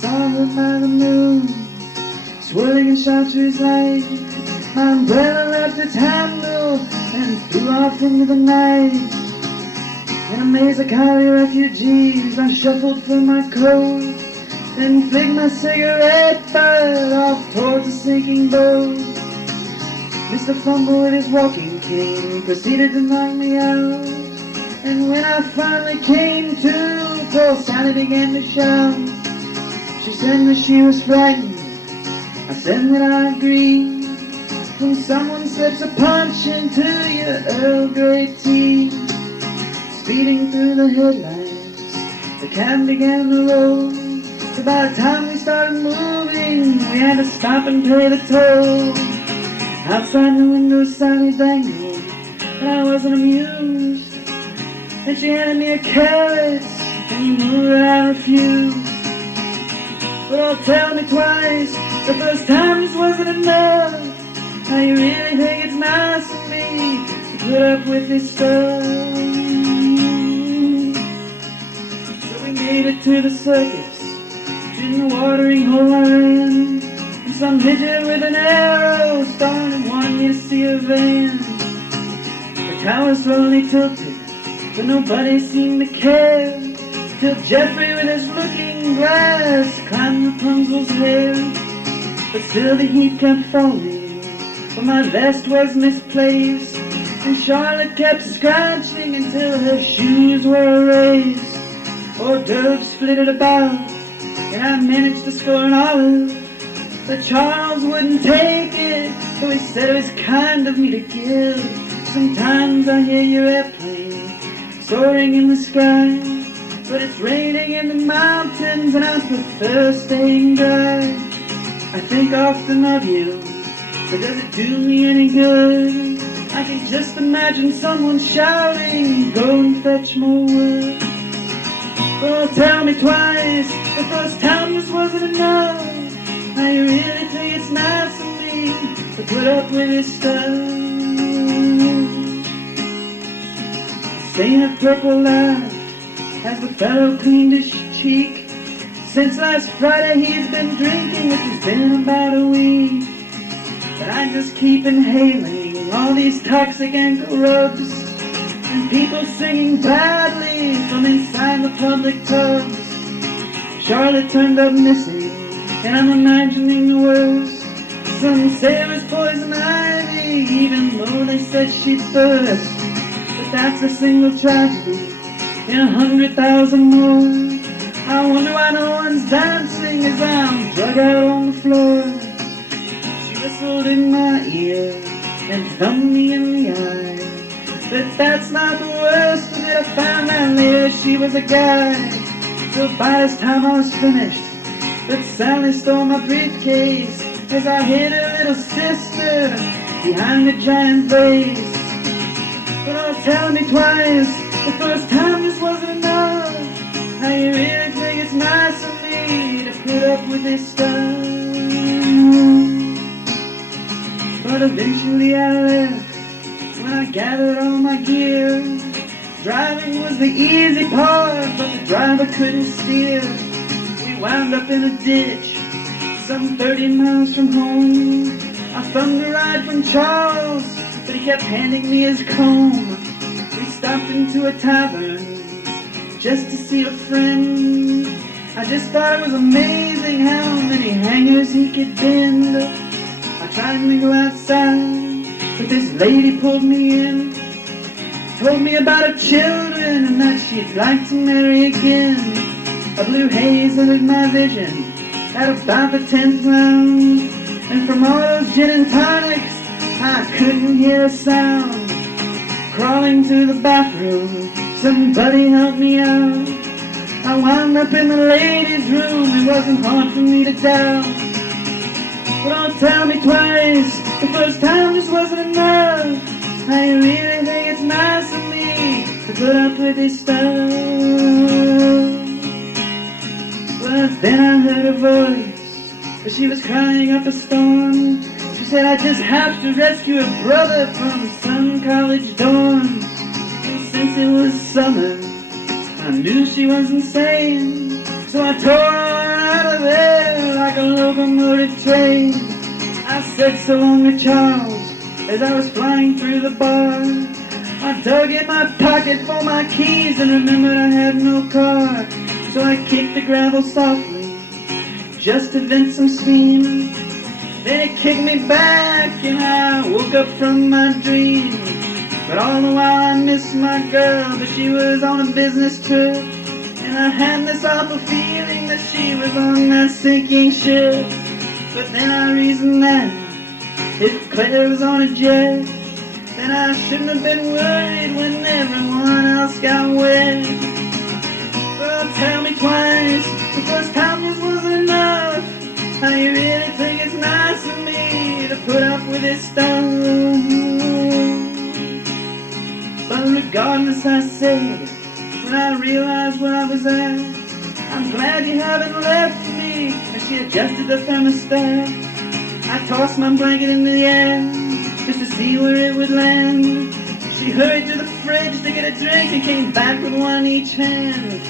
saw her by the moon, swirling in chartreuse light. My umbrella left its handle and flew off into the night. In a maze of Cali refugees, I shuffled through my coat, then flicked my cigarette butt off towards a sinking boat. Mr. Fumble with his walking cane proceeded to knock me out, and when I finally came to, poor Sally began to shout. She said that she was frightened, I said that I agreed. When someone slips a punch into your Earl Grey tea. Speeding through the headlights, the cab began to roll. So by the time we started moving, we had to stop and pay the toll. Outside the window Sally dangled, and I wasn't amused. Then she handed me a carrot, and you knew that I refused. But oh, tell me twice, the first time just wasn't enough. Now you really think it's nice of me to put up with this stuff? So we made it to the circus, in the watering hole I ran, and some midget with an arrow started wanting me to see a van. The tower slowly tilted, but nobody seemed to care, till Jeffrey with his looking glass climbed Rapunzel's hair. But still the heat kept falling, but my vest was misplaced, and Charlotte kept scratching until her shoes were erased. Hors d'oeuvres flitted about, and I managed to score an olive, but Charles wouldn't take it, though he said it was kind of me to give. Sometimes I hear your airplane soaring in the sky, but it's raining in the mountains and I prefer staying dry. I think often of you, but does it do me any good? I can just imagine someone shouting, go and fetch more wood. Oh, tell me twice, the first time just wasn't enough. Now you really think it's nice of me to put up with this stuff? Saint of purple laugh as the fellow cleaned his cheek. Since last Friday he's been drinking, which has been about a week. But I just keep inhaling all these toxic ankle rubs, and people singing badly from inside the public pubs. Charlotte turned up missing, and I'm imagining the worst. Some say it was poison ivy, even though they said she'd burst. But that's a single tragedy in 100,000 more. I wonder why no one's dancing as I'm drug out on the floor. She whistled in my ear and thumbed me in the eye, but that's not the worst of it. I found out later she was a guy. So by this time I was finished, but Sally stole my briefcase as I hid her little sister behind a giant vase. But oh, tell me twice, the first time just wasn't enough. Now you really think it's nice of me to put up with this stuff? But eventually I left when I gathered all my gear. Driving was the easy part, but the driver couldn't steer. We wound up in a ditch some 30 miles from home. I thumbed a ride from Charles, but he kept handing me his comb. We stopped into a tavern just to see a friend. I just thought it was amazing how many hangers he could bend. I tried to go outside, but this lady pulled me in, told me about her children and that she'd like to marry again. A blue haze entered my vision at about the 10th round, and from all those gin and tonics I couldn't hear a sound. Crawling to the bathroom, somebody help me out. I wound up in the ladies' room, it wasn't hard for me to doubt. But don't tell me twice, the first time just wasn't enough. Now you really think it's nice of me to put up with this stuff? But then I heard a voice, but she was crying up a storm. She said, I just have to rescue a brother from some college dorm. And since it was summer, I knew she wasn't sane, so I tore her out of there like a locomotive train. I said so long to Charles as I was flying through the bar. I dug in my pocket for my keys and remembered I had no car. So I kicked the gravel softly just to vent some steam. Then it kicked me back and I woke up from my dream. But all the while I missed my girl, but she was on a business trip. And I had this awful feeling that she was on that sinking ship. But then I reasoned that if Claire was on a jet, then I shouldn't have been worried when everyone else got wet. Well, tell me twice, the first time just wasn't enough. How you really think it's nice of me to put up with this stuff? But regardless, I said, when I realized where I was at, I'm glad you haven't left me. And she adjusted the thermostat. I tossed my blanket in the air just to see where it would land. She hurried to the fridge to get a drink and came back with one in each hand.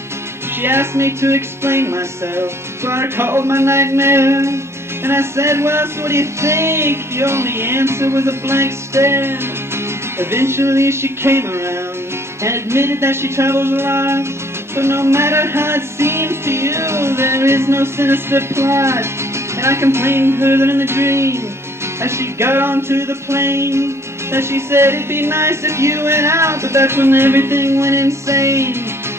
She asked me to explain myself, so I recalled my nightmare. And I said, well, so what do you think? The only answer was a blank stare. Eventually she came around and admitted that she travels a lot. But no matter how it seems to you, there is no sinister plot. And I complained to her that in the dream, as she got onto the plane, that she said it'd be nice if you went out, but that's when everything went insane.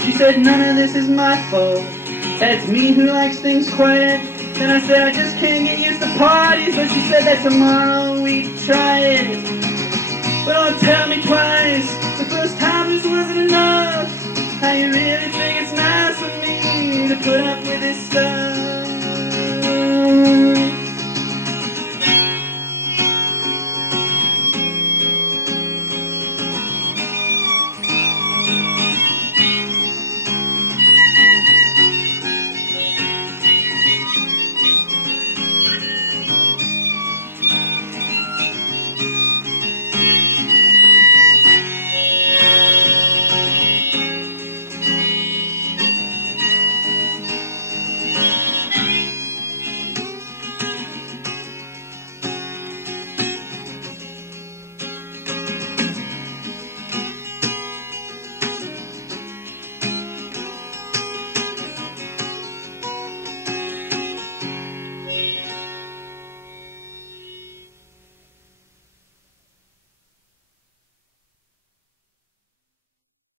She said none of this is my fault, that it's me who likes things quiet. And I said I just can't get used to parties, but she said that tomorrow we'd try it. But don't tell me twice, the first time just wasn't enough. How you really think it's nice of me to put up with